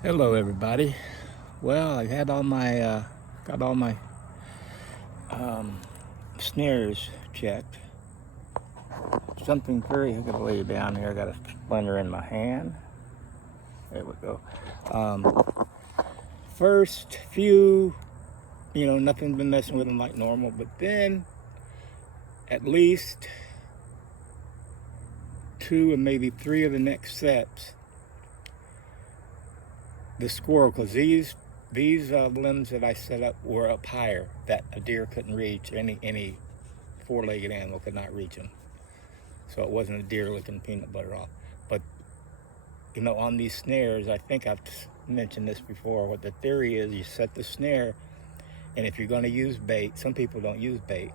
Hello, everybody. Well, I had all my got all my snares checked. Something very. I gotta lay it down here. I got a splinter in my hand. There we go. First few, nothing's been messing with them like normal, but then at least two and maybe three of the next sets, the squirrel, because these limbs that I set up were up higher that a deer couldn't reach. Any four-legged animal could not reach them. So it wasn't a deer licking peanut butter off. But on these snares, I think I've mentioned this before. What the theory is, you set the snare, and if you're going to use bait, some people don't use bait.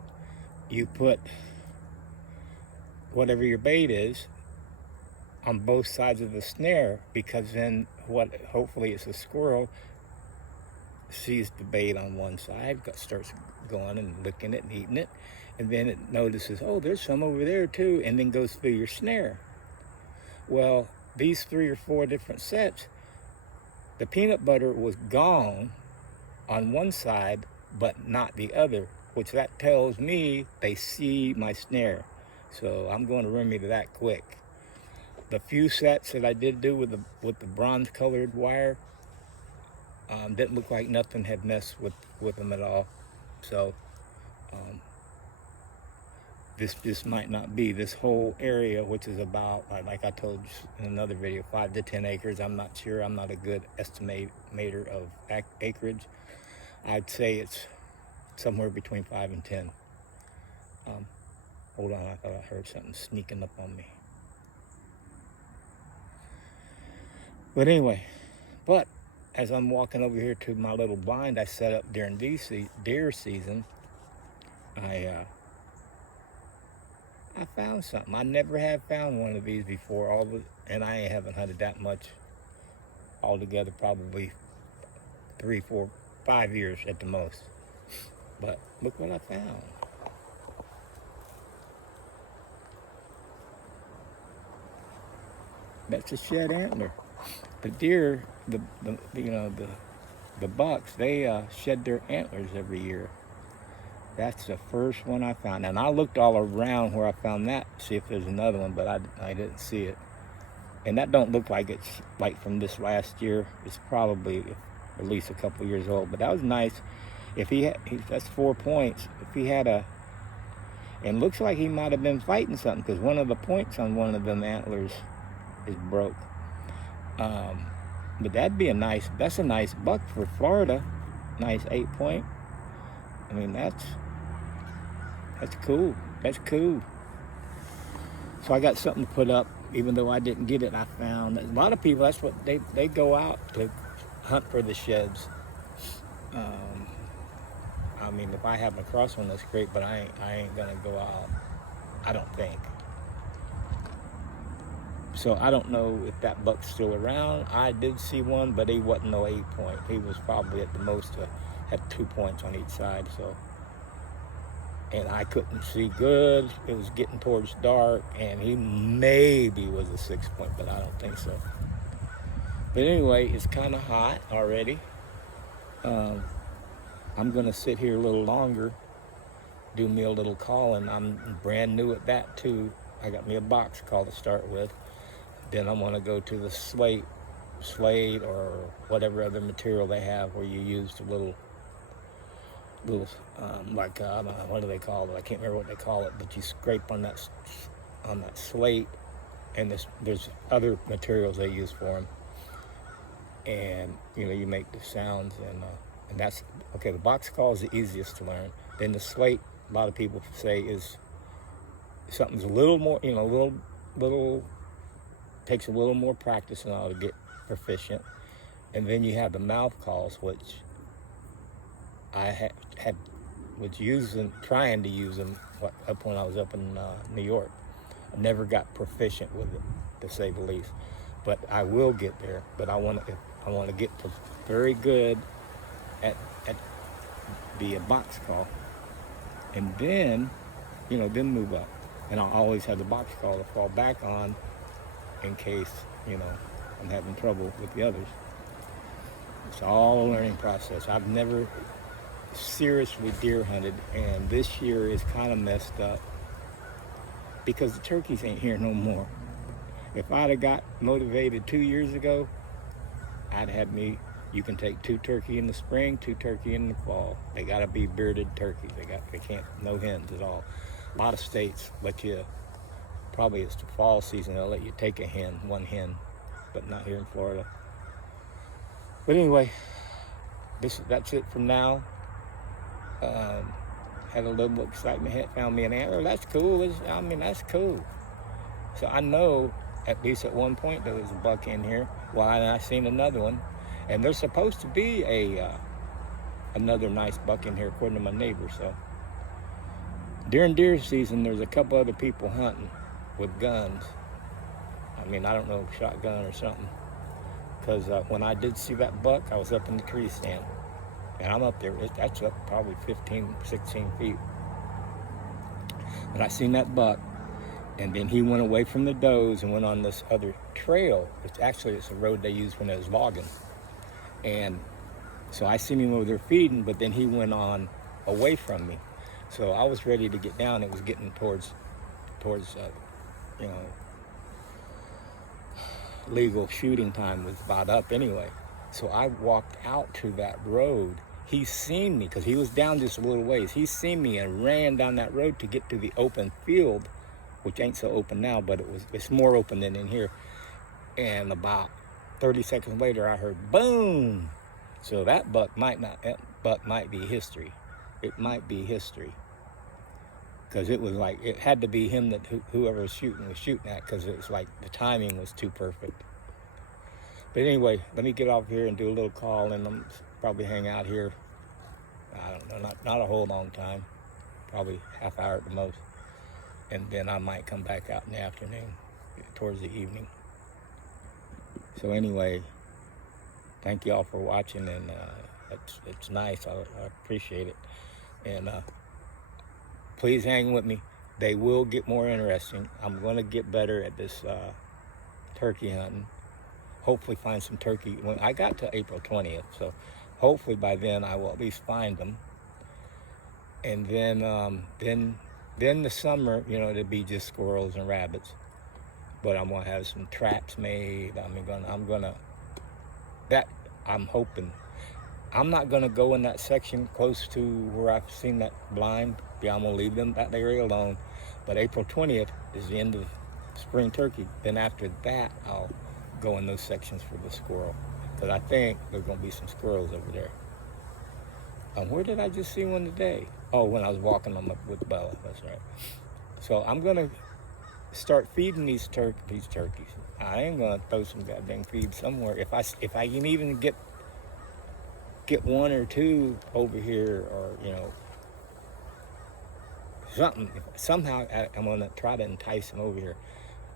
You put whatever your bait is on both sides of the snare, because then hopefully it's a squirrel, sees the bait on one side, starts going and licking it and eating it, and then it notices, oh, there's some over there too, and then goes through your snare. Well, these three or four different sets, the peanut butter was gone on one side but not the other, which that tells me they see my snare. So I'm going to remedy that quick. The few sets that I did do with the bronze colored wire, didn't look like nothing had messed with them at all. So this might not be this whole area, which is about, like I told you in another video, 5 to 10 acres. I'm not sure. I'm not a good estimator of acreage. I'd say it's somewhere between 5 and 10. Hold on, I thought I heard something sneaking up on me. But anyway, as I'm walking over here to my little blind I set up during deer season, I found something. I never have found one of these before. And I haven't hunted that much altogether, probably 3, 4, 5 years at the most. But look what I found. That's a shed antler. The deer, the bucks, they shed their antlers every year. That's the first one I found. And I looked all around where I found that, see if there's another one, but I didn't see it. And that don't look like it's like from this last year. It's probably at least a couple years old. But that was nice. If that's 4 points. If he had and looks like he might have been fighting something, because one of the points on one of them antlers is broke. But that's a nice buck for Florida. Nice 8 point. I mean, that's cool. That's cool. So I got something to put up, even though I didn't get it. I found that a lot of people, that's what they go out to hunt for the sheds. I mean, if I happen across one, that's great, but I ain't gonna go out, I don't think. So I don't know if that buck's still around. I did see one, but he wasn't no 8 point. He was probably at the most had 2 points on each side. So, and I couldn't see good. It was getting towards dark, and he maybe was a 6 point, but I don't think so. But anyway, it's kind of hot already. I'm gonna sit here a little longer, do me a little calling. I'm brand new at that too. I got me a box call to start with. Then I'm gonna go to the slate or whatever other material they have, where you use the little like I don't know, what do they call it? I can't remember what they call it, but you scrape on that slate, and there's other materials they use for them, and you make the sounds, and that's okay. The box call is the easiest to learn. Then the slate, a lot of people say, is something's a little more, little takes a little more practice in order to get proficient. And then you have the mouth calls, which I was trying to use them up when I was up in New York. I never got proficient with it, to say the least. But I will get there. But I want to get very good at the box call, and then move up. And I'll always have the box call to fall back on in case I'm having trouble with the others. It's all a learning process. I've never seriously deer hunted, and this year is kind of messed up because the turkeys ain't here no more. If I'd have got motivated 2 years ago, I'd have me. You can take 2 turkey in the spring, 2 turkey in the fall. They got to be bearded turkeys. They can't, no hens at all. A lot of states let you, probably it's the fall season, they'll let you take a hen, 1 hen, but not here in Florida. But anyway, that's it from now. Had a little more excitement. Found me an antler. That's cool. That's cool. So I know at least at one point there was a buck in here. Well, I seen another one, and there's supposed to be another nice buck in here according to my neighbor. So during deer season, there's a couple other people hunting with guns. I don't know, shotgun or something. Because when I did see that buck, I was up in the tree stand. And I'm up there, that's up probably 15, 16 feet. But I seen that buck, and then he went away from the does and went on this other trail. It's a road they used when they was logging. And so I seen him over there feeding, but then he went on away from me. So I was ready to get down. It was getting towards legal shooting time was about up anyway. So I walked out to that road. He seen me because he was down just a little ways. He seen me and ran down that road to get to the open field, which ain't so open now, but it's more open than in here. And about 30 seconds later, I heard boom. So that buck might be history. It might be history. Because it was like, it had to be him that whoever was shooting at, because it was like the timing was too perfect. But anyway, let me get off here and do a little call, and I'm probably hang out here, I don't know, not a whole long time, probably half hour at the most. And then I might come back out in the afternoon, towards the evening. So anyway, thank you all for watching, and it's nice, I appreciate it. And please hang with me. They will get more interesting. I'm going to get better at this turkey hunting. Hopefully find some turkey. When I got to April 20th, so hopefully by then I will at least find them. And then the summer, it'll be just squirrels and rabbits. But I'm gonna have some traps made. I'm hoping. I'm not gonna go in that section close to where I've seen that blind. I'm gonna leave that area alone. But April 20th is the end of spring turkey. Then after that, I'll go in those sections for the squirrel, because I think there's gonna be some squirrels over there. Where did I just see one today? Oh, when I was walking with Bella, that's right. So I'm gonna start feeding these turkeys. I am gonna throw some goddamn feed somewhere. If I can even get 1 or 2 over here, or something. Somehow I'm gonna try to entice them over here.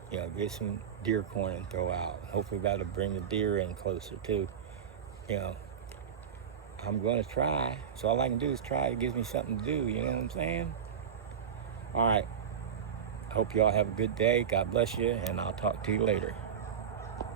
Get some deer corn and throw out. Hopefully that'll bring the deer in closer too. I'm gonna try. So all I can do is try. It gives me something to do, you know what I'm saying? All right. Hope y'all have a good day. God bless you, and I'll talk to you later.